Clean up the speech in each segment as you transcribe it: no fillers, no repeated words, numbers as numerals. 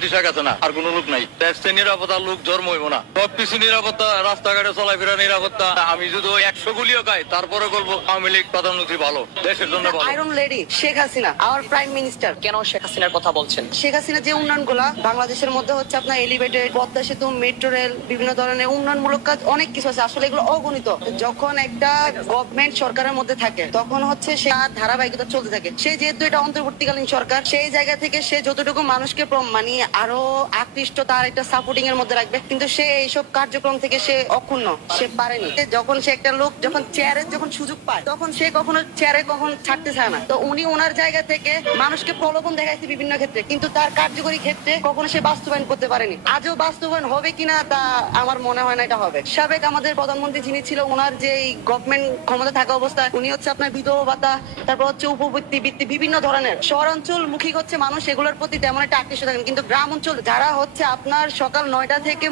প্রধানমন্ত্রী শেখ হাসিনা, আর কোনো লোক নাই। দেশের নিরাপত্তা লোক জন্ম হইব না, সবকিছু নিরাপত্তা, রাস্তাঘাটে চলাফেরা নিরাপত্তা। আমি যদি 100 গুলিও খাই তারপরে বলবো আওয়ামী লীগ প্রধানমন্ত্রী ভালো, দেশের জন্য ভালো। Iron lady Sheikh Hasina, hour prime minister. কেন শেখ হাসিনার কথা বলছেন? শেখ হাসিনা যে উন্নয়ন গুলা বাংলাদেশের মধ্যে হচ্ছে আপনার এলিভেটেড, পদ্মা সেতু, মেট্রো রেল, বিভিন্ন ধরনের উন্নয়নমূলক কাজ অনেক কিছু আছে, আসলে এগুলো অগণিত। যখন একটা গভর্নমেন্ট সরকারের মধ্যে থাকে তখন হচ্ছে সে ধারাবাহিকতা চলতে থাকে। সে যেহেতু এটা অন্তর্বর্তীকালীন সরকার, সেই জায়গা থেকে সে যতটুকু মানুষকে মানে আরো আকৃষ্ট, তার একটা সাপোর্টিং এর মধ্যে রাখবে, কিন্তু সে এইসব কার্যক্রম থেকে সে অক্ষুণ্ণ, সে পারেনি। যখন সে একটা লোক যখন চেয়ারের যখন সুযোগ পায় তখন সে কখনো চেয়ারে কখন ছাড়তে চায় না। তো উনি ওনার জায়গা থেকে মানুষকে প্রলোভন দেখাইছে বিভিন্ন ক্ষেত্রে, কিন্তু তার কার্যকরী ক্ষেত্রে কখনো সে বাস্তবায়ন করতে পারেনি। আজও বাস্তবায়ন হবে কিনা তা আমার মনে হয় না এটা হবে। সাবেক আমাদের প্রধানমন্ত্রী যিনি ছিল, ওনার যে গভর্নমেন্ট ক্ষমতা থাকা অবস্থায় উনি হচ্ছে আপনার বিধবা ভাতা, তারপর হচ্ছে উপবৃত্তি, বৃত্তি, বিভিন্ন ধরনের শহরাঞ্চল মুখী হচ্ছে মানুষ, এগুলোর প্রতি তেমন একটা আকৃষ্ট থাকেন। কিন্তু গ্রাম অঞ্চল যারা হচ্ছে আপনার সকাল 9টা থেকে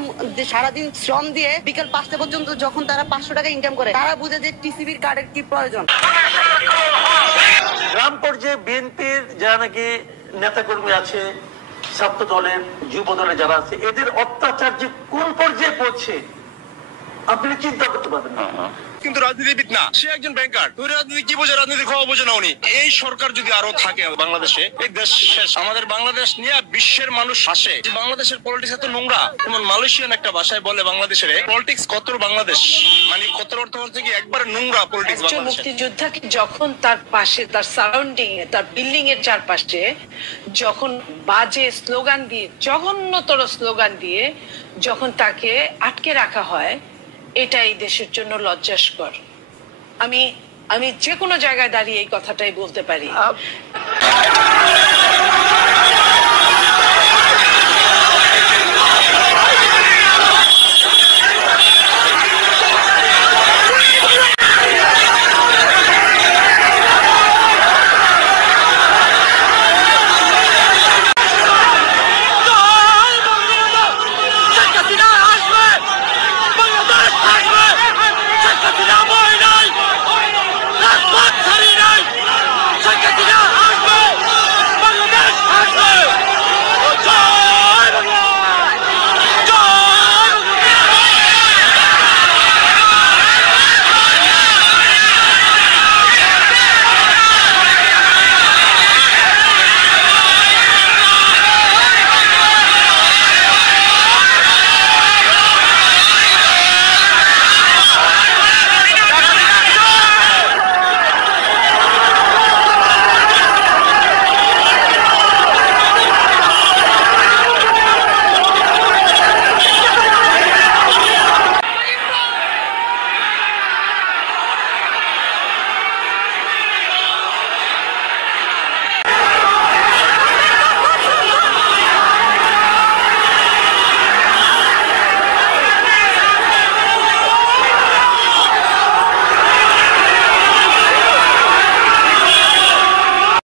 সারাদিন শ্রম দিয়ে বিকেল 5টা পর্যন্ত যখন তারা 500 টাকা ইনকাম করে, তারা বুঝে যে টিসিবির কার্ডের কি প্রয়োজন। গ্রাম পর্যায়ে বিএনপির যারা নাকি নেতাকর্মী আছে, ছাত্র দলের, যুব দলের যারা আছে, এদের অত্যাচার যে কোন পর্যায়ে পৌঁছে আপনি চিন্তা করতে পারবেন না। কিন্তু রাজনীতিবিদ না, সে একজন ব্যাংকার। তুই রাজনীতি কি বোঝে? রাজনীতি খাওয়া বোঝে না উনি। এই সরকার যদি আরো থাকে বাংলাদেশে, এই দেশ শেষ। আমাদের বাংলাদেশ নিয়ে বিশ্বের মানুষ হাসে। বাংলাদেশের পলিটিক্স এত নোংরা। যেমন মালয়েশিয়ান একটা ভাষায় বলে বাংলাদেশের পলিটিক্স কতর বাংলাদেশ, মানে কতর অর্থ হচ্ছে কি একবারে নোংরা পলিটিক্স। একজন মুক্তিযোদ্ধাকে যখন তার পাশে, তার সারাউন্ডিং এ, তার বিল্ডিং এর চারপাশে যখন বাজে স্লোগান দিয়ে, জঘন্যতর স্লোগান দিয়ে যখন তাকে আটকে রাখা হয়, এটা এই দেশের জন্য লজ্জাস্কর। আমি যে কোনো জায়গায় দাঁড়িয়ে এই কথাটাই বলতে পারি।